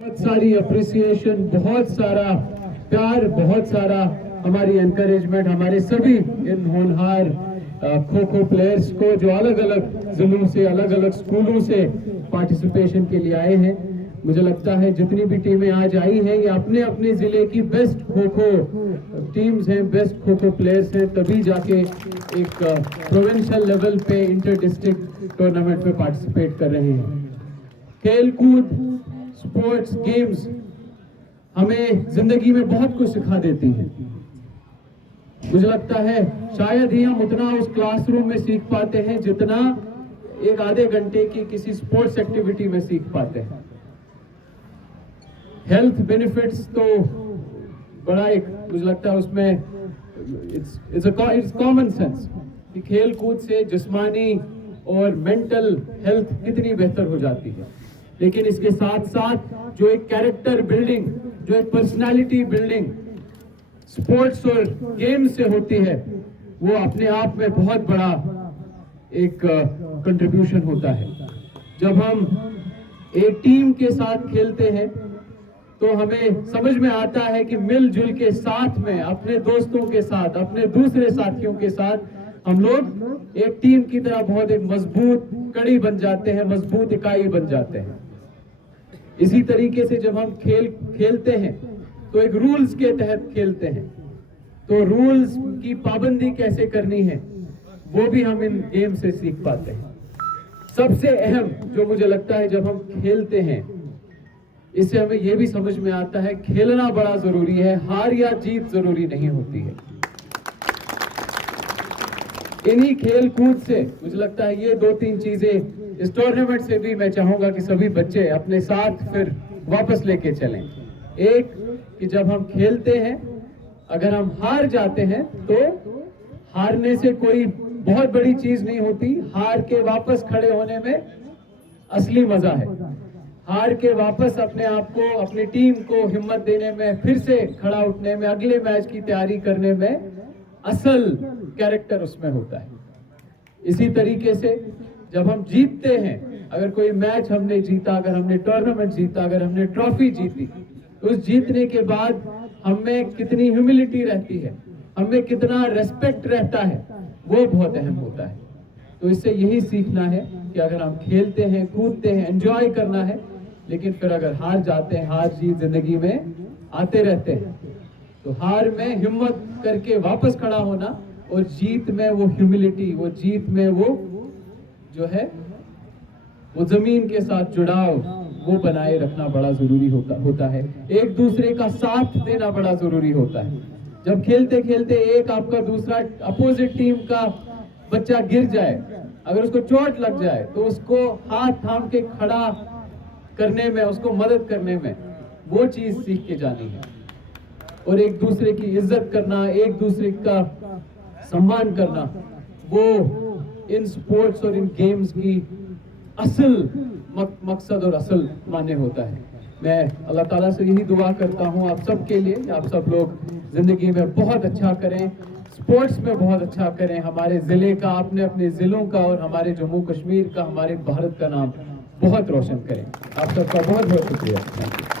बहुत सारी अप्रिसिएशन, बहुत सारा प्यार, बहुत सारा हमारी एनकरेजमेंट हमारे सभी इन होनहार खो खो प्लेयर्स को जो अलग अलग जिलों से, अलग अलग स्कूलों से पार्टिसिपेशन के लिए आए हैं। मुझे लगता है जितनी भी टीमें आज आई हैं ये अपने अपने जिले की बेस्ट खो खो टीम्स हैं, बेस्ट खो खो प्लेयर्स हैं, तभी जाके एक प्रोविंशियल लेवल पे इंटर डिस्ट्रिक्ट टूर्नामेंट में पार्टिसिपेट कर रहे हैं। खेल कूद, स्पोर्ट्स, गेम्स हमें जिंदगी में बहुत कुछ सिखा देती हैं। मुझे लगता है शायद ही हम उतना उस क्लासरूम में सीख पाते हैं जितना एक आधे घंटे की किसी स्पोर्ट्स एक्टिविटी में सीख पाते हैं। हेल्थ बेनिफिट्स तो बड़ा एक मुझे लगता है उसमें इट्स कॉमन सेंस कि खेल कूद से जिस्मानी और मेंटल हेल्थ कितनी बेहतर हो जाती है, लेकिन इसके साथ साथ जो एक कैरेक्टर बिल्डिंग, जो एक पर्सनालिटी बिल्डिंग स्पोर्ट्स और गेम्स से होती है, वो अपने आप में बहुत बड़ा एक कंट्रीब्यूशन होता है। जब हम एक टीम के साथ खेलते हैं तो हमें समझ में आता है कि मिलजुल के साथ में अपने दोस्तों के साथ, अपने दूसरे साथियों के साथ हम लोग एक टीम की तरह बहुत एक मजबूत कड़ी बन जाते हैं, मजबूत इकाई बन जाते हैं। इसी तरीके से जब हम खेलते हैं तो एक रूल्स के तहत खेलते हैं, तो रूल्स की पाबंदी कैसे करनी है वो भी हम इन गेम से सीख पाते हैं। सबसे अहम जो मुझे लगता है जब हम खेलते हैं, इससे हमें यह भी समझ में आता है खेलना बड़ा जरूरी है, हार या जीत जरूरी नहीं होती है। इन्हीं खेल कूद से मुझे लगता है ये दो तीन चीजें इस टूर्नामेंट से भी मैं चाहूंगा कि सभी बच्चे अपने साथ फिर वापस लेके चलें। एक कि जब हम खेलते हैं अगर हम हार जाते हैं तो हारने से कोई बहुत बड़ी चीज नहीं होती, हार के वापस खड़े होने में असली मजा है। हार के वापस अपने आप को, अपनी टीम को हिम्मत देने में, फिर से खड़ा उठने में, अगले मैच की तैयारी करने में असल कैरेक्टर उसमें होता है। इसी तरीके से जब हम जीतते हैं, अगर कोई मैच हमने जीता, अगर हमने टूर्नामेंट जीता, अगर हमने ट्रॉफी जीती, तो उस जीतने के बाद हमें कितनी ह्यूमिलिटी रहती है, हमें कितना रेस्पेक्ट रहता है, वो बहुत अहम होता है। तो इससे यही सीखना है कि अगर हम खेलते हैं, कूदते हैं, एंजॉय करना है, लेकिन फिर अगर हार जाते हैं, हार जीत जिंदगी में आते रहते हैं, तो हार में हिम्मत करके वापस खड़ा होना और जीत में वो ह्यूमिलिटी, वो जीत में वो जो है वो जमीन के साथ जुड़ाव वो बनाए रखना बड़ा जरूरी होता है। एक दूसरे का साथ देना बड़ा जरूरी होता है। जब खेलते खेलते एक आपका दूसरा अपोजिट टीम का बच्चा गिर जाए, अगर उसको चोट लग जाए, तो उसको हाथ थाम के खड़ा करने में, उसको मदद करने में वो चीज सीख के जानी है। और एक दूसरे की इज्जत करना, एक दूसरे का सम्मान करना, वो इन स्पोर्ट्स और इन गेम्स की असल मकसद और असल माने होता है। मैं अल्लाह ताला से यही दुआ करता हूँ आप सब के लिए, आप सब लोग जिंदगी में बहुत अच्छा करें, स्पोर्ट्स में बहुत अच्छा करें, हमारे जिले का, अपने अपने जिलों का और हमारे जम्मू कश्मीर का, हमारे भारत का नाम बहुत रोशन करें। आप सबका बहुत बहुत शुक्रिया।